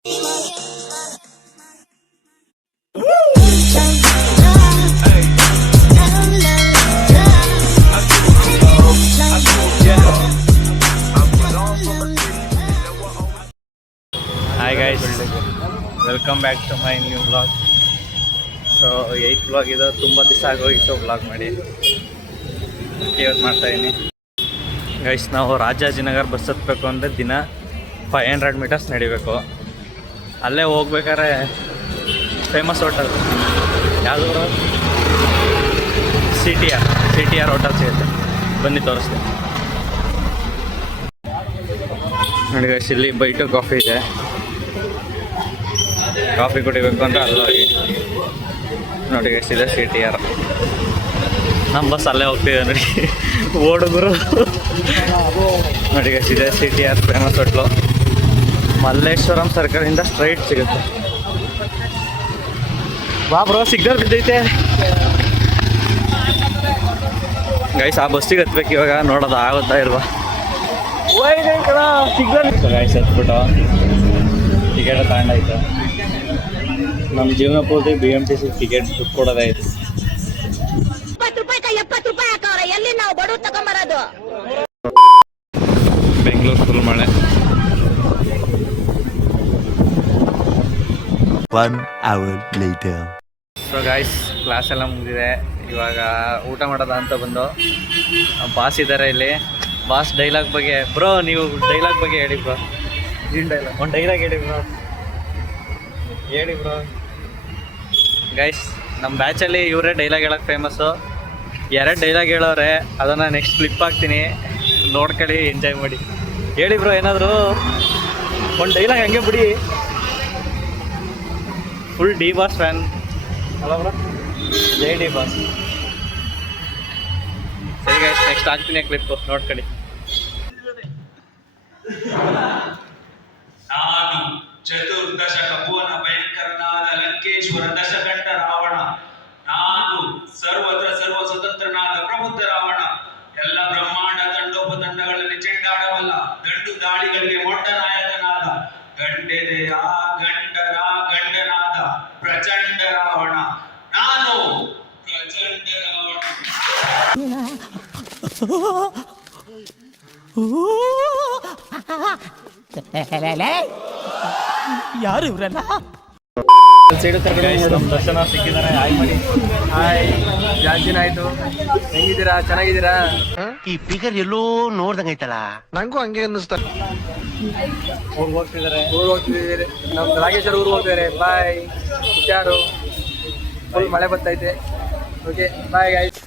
Hi guys, welcome back to my new vlog. So 8th vlog ಇದು. ತುಂಬ ದಿವಸ ಆಗೋಗಿತ್ತು ವ್ಲಾಗ್ ಮಾಡಿ, ಇವತ್ತು ಮಾಡ್ತಾಯಿದ್ದೀನಿ ಗೈಸ್. ನಾವು ರಾಜಾಜಿನಗರ್ ಬಸ್ ಹತ್ತಬೇಕು ಅಂದರೆ ದಿನ 500 ಮೀಟರ್ಸ್ ನಡಿಬೇಕು. ಅಲ್ಲೇ ಹೋಗ್ಬೇಕಾದ್ರೆ ಫೇಮಸ್ ಹೋಟೆಲ್ ಯಾವುದು, ಸಿ ಟಿ ಆರ್ ಹೋಟೆಲ್ ಸಿಗುತ್ತೆ, ಬನ್ನಿ ತೋರಿಸ್ತೀನಿ ನೋಡಿ ಗೈಸ್. ಇಲ್ಲಿ ಬೈಟು ಕಾಫಿ ಇದೆ, ಕಾಫಿ ಕುಡಿಬೇಕು ಅಂದರೆ ಅಲ್ಲೋಗಿ ನೋಡಿ ಗೈಸ್. ಇದೆ ಸಿ ಟಿ ಆರ್, ನಮ್ಮ ಬಸ್ ಅಲ್ಲೇ ಹೋಗ್ತಿದೆ ನೋಡಿ, ಓಡುಗರು ನೋಡಿ ಗೈಸ್. ಇದೆ C T R famous hotel, Malleshwaram ಸರ್ಕಲಿಂದ ಸ್ಟ್ರೈಟ್ ಸಿಗುತ್ತೆ. ವಾ ಬ್ರೋ, ಸಿಗ್ನಲ್ ಬಿದ್ದೈತೆ ಗೈಸ್. ಆ ಬಸ್ಸಿಗೆ ಹತ್ಬೇಕು ಇವಾಗ, ನೋಡೋದು ಆಗುತ್ತಾ ಇಲ್ವಾ. ಸಿಗ್ನಲ್ ಗೈಸ್ ಹತ್ಬಿಟ್ಟು ಟಿಕೆಟ್ ತಗೊಂಡಾಯ್ತು. ನಮ್ಮ ಜೀವನ ಪೂರ್ತಿ BMTC ಟಿಕೆಟ್ ದುಡ್ಡು ಕೊಡೋದಾಯ್ತು. ಬೆಂಗಳೂರು ಫುಲ್ ಮಳೆ. 1 hour later. So guys, class ಎಲ್ಲ ಮುಗಿದಿದೆ. ಇವಾಗ ಊಟ ಮಾಡೋದ ಅಂತ ಬಂದು, ಬಾಸ್ ಇದ್ದಾರೆ ಇಲ್ಲಿ. ಬಾಸ್ ಡೈಲಾಗ್ ಬಗ್ಗೆ ಬ್ರೋ, ನೀವು ಡೈಲಾಗ್ ಬಗ್ಗೆ ಹೇಳಿ ಬ್ರೋ. ಏನು ಡೈಲಾಗ್? ಒಂದು ಡೈಲಾಗ್ ಹೇಳಿ ಬ್ರೋ, ಹೇಳಿ ಬ್ರೋ. ಗೈಸ್, ನಮ್ಮ ಬ್ಯಾಚಲ್ಲಿ ಇವರೇ ಡೈಲಾಗ್ ಹೇಳೋಕ್ಕೆ ಫೇಮಸ್ಸು. 2 ಡೈಲಾಗ್ ಹೇಳೋರೆ, ಅದನ್ನು ನೆಕ್ಸ್ಟ್ ಕ್ಲಿಪ್ ಹಾಕ್ತೀನಿ, ನೋಡ್ಕೊಳ್ಳಿ, ಎಂಜಾಯ್ ಮಾಡಿ. ಹೇಳಿ ಬ್ರೋ ಏನಾದರೂ ಒಂದು ಡೈಲಾಗ್ ಹಂಗೆ ಬಿಡಿ. ಫುಲ್ ಡಿ ಬಾಸ್ ಫ್ಯಾನ್ ಅಲ್ಲ ಬ್ರೋ, ಜೈ ಡಿ ಬಾಸ್. ಸರಿ ಗೈಸ್, ನೆಕ್ಸ್ಟ್ ಹಾಕ್ತೀನಿ ಕ್ಲಿಪ್ಪು, ನೋಡ್ಕೊಳ್ಳಿ. ನಾನು ಚತುರ್ದಶಕ ಭುವನ ಭಯಂಕರನಾದ ಲಂಕೇಶ್ವರ ದಶಕಂಠ ರಾವಣ. ನಾನು ಸರ್ವತ್ರ ಸರ್ವ ಸ್ವತಂತ್ರನಾದ ಪ್ರಬುದ್ಧ ರಾವಣ. ಎಲ್ಲ ಬ್ರಹ್ಮಾಂಡ ತಂಡೋಪತಂಡಗಳಲ್ಲಿ ಚೆಂಡಾಡಬಲ್ಲ, ದಂಡು ದಾಳಿಗಳಿಗೆ ಮೊಟ್ಟ ನಾಯಕನಾದ, ಗಂಡೆದೆಯ ಗಂಡರ ಗಂಡನಾದ ಪ್ರಚಂಡ ರಾವಣ. ನಾನು ಪ್ರಚಂಡ ರಾವಣ. ಯಾರು ಇವರೆಲ್ಲ? ನಮ್ಮ ದರ್ಶನ ಸಿಕ್ಕಿದ್ದಾರೆ. ಹಾಯ್ ಮಾಡಿ. ಹಾಯ್, ಜಾಸ್ತಿ ದಿನ ಆಯ್ತು. ಹೆಂಗಿದ್ದೀರಾ? ಚೆನ್ನಾಗಿದ್ದೀರಾ? ಈ ಫಿಗರ್ ಎಲ್ಲೋ ನೋಡ್ದಂಗೈತಲ್ಲ, ನಂಗೂ ಹಂಗೆ ಅನ್ನಿಸ್ತಾ. ಊರಿಗೆ ಹೋಗ್ತಿದ್ದಾರೆ. ಊರಿಗೆ ಹೋಗ್ತಿದ್ದೀರಿ, ನಮ್ಮ ರಾಗೇಶ್ವರ ಊರಿಗೆ ಹೋಗ್ತಿದ್ದಾರೆ. ಬಾಯ್, ಹುಷಾರು, ಫುಲ್ ಮಳೆ ಬರ್ತೈತೆ. Okay, bye guys.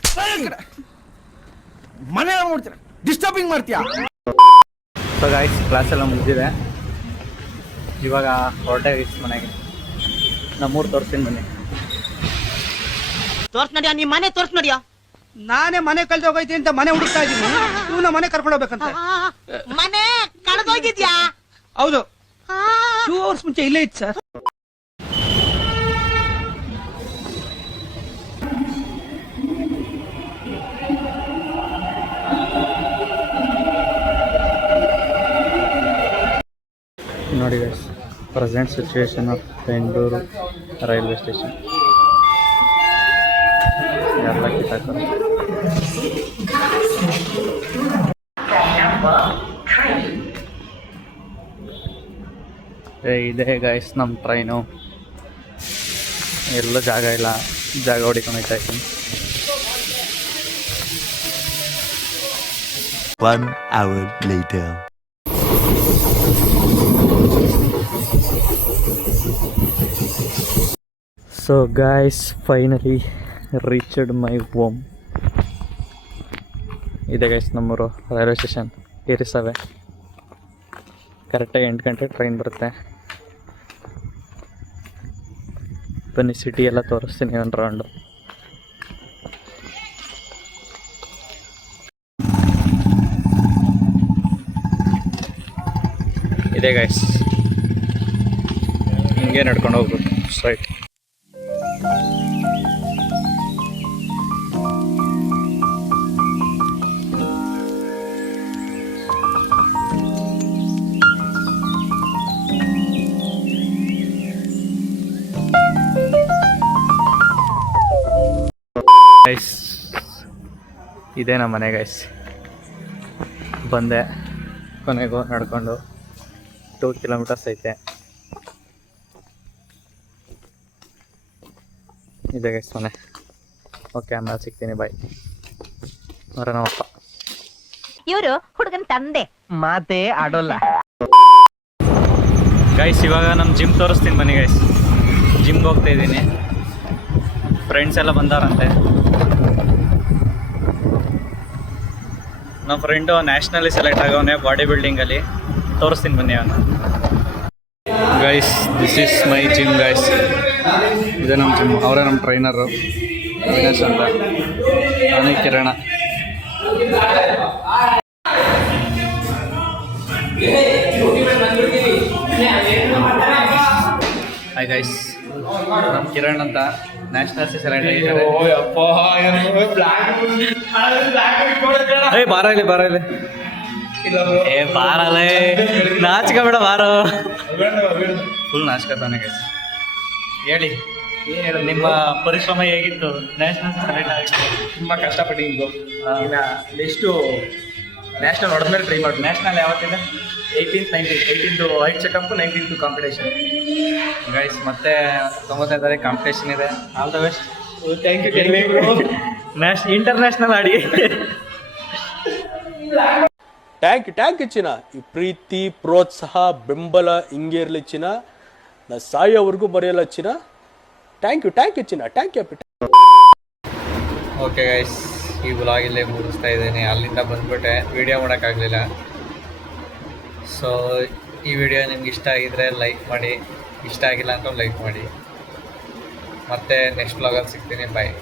ಮನೆ ನೋಡ್ತೀರಾ, ಡಿಸ್ಟರ್ಬಿಂಗ್ ಮಾಡ್ತೀಯಾ? ಸೊ ಗಾಯ್ಸ್, ಕ್ಲಾಸ್ ಎಲ್ಲ ಮುಗಿದಿದೆ. ಇವಾಗ ಹೊರಟೆ ಗೈಸ್ ಮನೆಗೆ. ನಮ್ಮೂರು ತೋರಿಸ್ತೀನಿ ಬನ್ನಿ. ತೋರ್ಸ್ ನಡಿಯ, ನಿಮ್ಮ ಮನೆ ತೋರ್ಸ್ ನಡಿಯ. ನಾನೇ ಮನೆ ಕಳ್ದೋಗೈತಿ ಅಂತ ಮನೆ ಹುಡುಕ್ತಾ ಇದ್ದೀನಿ. ಇವನ ಮನೆ ಕರ್ಕೊಂಡು ಹೋಗ್ಬೇಕಂತ. ಮನೆ ಕಳೆದೋಗಿದ್ಯಾ? ಹೌದು, 2 hours ಮುಂಚೆ ಇಲ್ಲೇ ಇತ್ತು ಸರ್. ನೋಡಿ guys, present situation of Bengaluru railway station. ಎಲ್ಲ ಕಿತ್ತಾಕ ಇದೆ ಗೈಸ್ ನಮ್ಮ ಟ್ರೈನು. ಎಲ್ಲ ಜಾಗ ಇಲ್ಲ, ಜಾಗ ಹೊಡಿಕೊಂಡು ಹೋಗ್ತಾ ಇದ್ದೀನಿ. 1 hour later. So guys, finally reached my home. ಇದೆ ಗೈಸ್ ನಮ್ಮೂರು ರೈಲ್ವೆ ಸ್ಟೇಷನ್. ಏರಿಸವೆ ಕರೆಕ್ಟಾಗಿ 8 ಗಂಟೆ ಟ್ರೈನ್ ಬರುತ್ತೆ. ಬನ್ನಿ, ಸಿಟಿ ಎಲ್ಲ ತೋರಿಸ್ತೀನಿ ಒಂದು ರೌಂಡು. ಇದೆ ಗೈಸ್, ಹಿಂಗೆ ನಡ್ಕೊಂಡು ಹೋಗ್ಬೇಕು ಸ್ಟ್ರೈಟ್. ಗೈಸ್ ಇದೇ ನಮ್ಮ ಮನೆ ಗೈಸ್. ಬಂದೆ ಕೊನೆಗೂ ನಡ್ಕೊಂಡು 2 ಕಿಲೋಮೀಟರ್ಸ್ ಐತೆ. ಇದೆ ಗೈಸ್ ಮನೆ. ಓಕೆ ಆಮೇಲೆ ಸಿಗ್ತೀನಿ, ಬಾಯ್. ಅವರ ನಮ್ಮಪ್ಪ. ಇವರು ಹುಡುಗನ್ ತಂದೆ. ಮಾತೇ ಆಡೋಲ್ಲ. ಗೈಸ್ ಇವಾಗ ನಮ್ಮ ಜಿಮ್ ತೋರಿಸ್ತೀನಿ ಬನ್ನಿ ಗೈಸ್. ಜಿಮ್ಗೆ ಹೋಗ್ತಾ ಇದ್ದೀನಿ. ಫ್ರೆಂಡ್ಸ್ ಎಲ್ಲ ಬಂದಾರಂತೆ. ನಮ್ಮ ಫ್ರೆಂಡು ನ್ಯಾಷನಲ್ಲಿ ಸೆಲೆಕ್ಟ್ ಆಗವನೆ ಬಾಡಿ ಬಿಲ್ಡಿಂಗಲ್ಲಿ. ತೋರಿಸ್ತೀನಿ ಬನ್ನಿ ಅವನು. Guys this is my gym guys. ಇದೆ ನಮ್ಮ ಜಿಮ್. ಅವರೇ ನಮ್ಮ ಟ್ರೈನರು ಅವಿನಾಶ್ ಅಂತ. ನಾನೇ ಕಿರಣ. ಹಾಯ್ ಗೈಸ್, ನಮ್ಮ ಕಿರಣ್ ಅಂತ ನ್ಯಾಷನಲ್ಸ್ ಸೆಲೆಕ್ಟ್ ಆಗಿದ್ದಾರೆ. ಬಾರ ಇಲ್ಲಿ ಬಾರಲೇ, ನಾಚ್ಕೋಬೇಡ ಬಾರೋ. ಫುಲ್ ನಾಚ್ಕೋತಾನೆ ಗೈಸ್. ಹೇಳಿ ನಿಮ್ಮ ಪರಿಶ್ರಮ ಹೇಗಿತ್ತು? ನ್ಯಾಷನಲ್ ಸೆಲೆಕ್ಟ್ ಆಗಿತ್ತು. ತುಂಬ ಕಷ್ಟಪಟ್ಟಿದ್ದು. ಇನ್ನು ನೆಕ್ಸ್ಟು ನ್ಯಾಷನಲ್ ಹೊಡೆದ್ಮೇಲೆ ಟ್ರೈ ಮಾಡಿ. ನ್ಯಾಷನಲ್ ಯಾವತ್ತಿದೆ? 18th 18th height checkup, 19th competition. Guys ಮತ್ತೆ 95ನೇ ತಾರೀಕು ಕಾಂಪಿಟೇಷನ್ ಇದೆ. All the best. Thank you. International ಆಡಿ. ಟ್ಯಾಂಕ್ ಚಿನ್ನ. ಈ ಪ್ರೀತಿ, ಪ್ರೋತ್ಸಾಹ, ಬೆಂಬಲ ಹಿಂಗೆ ಇರಲಿ ಚಿನ್ನ. ನಾ ಸಾಯೋವರೆಗೂ ಮರೆಯಲ್ಲ ಚಿನ್ನ. ಥ್ಯಾಂಕ್ ಯು ಚಿನ್ನ. Thank you. ಓಕೆ ಗೈಸ್, ಈ ವ್ಲಾಗ್ ಇಲ್ಲೇ ಮುಗಿಸ್ತಾ ಇದ್ದೀನಿ. ಅಲ್ಲಿಂದ ಬಂದ್ಬಿಟ್ಟೆ, ವಿಡಿಯೋ ಮಾಡೋಕ್ಕಾಗಲಿಲ್ಲ. ಸೊ ಈ ವಿಡಿಯೋ ನಿಮ್ಗೆ ಇಷ್ಟ ಆಗಿದ್ರೆ ಲೈಕ್ ಮಾಡಿ, ಇಷ್ಟ ಆಗಿಲ್ಲ ಅಂತ ಲೈಕ್ ಮಾಡಿ. ಮತ್ತೆ ನೆಕ್ಸ್ಟ್ ವ್ಲಾಗಲ್ಲಿ ಸಿಗ್ತೀನಿ. ಬಾಯ್.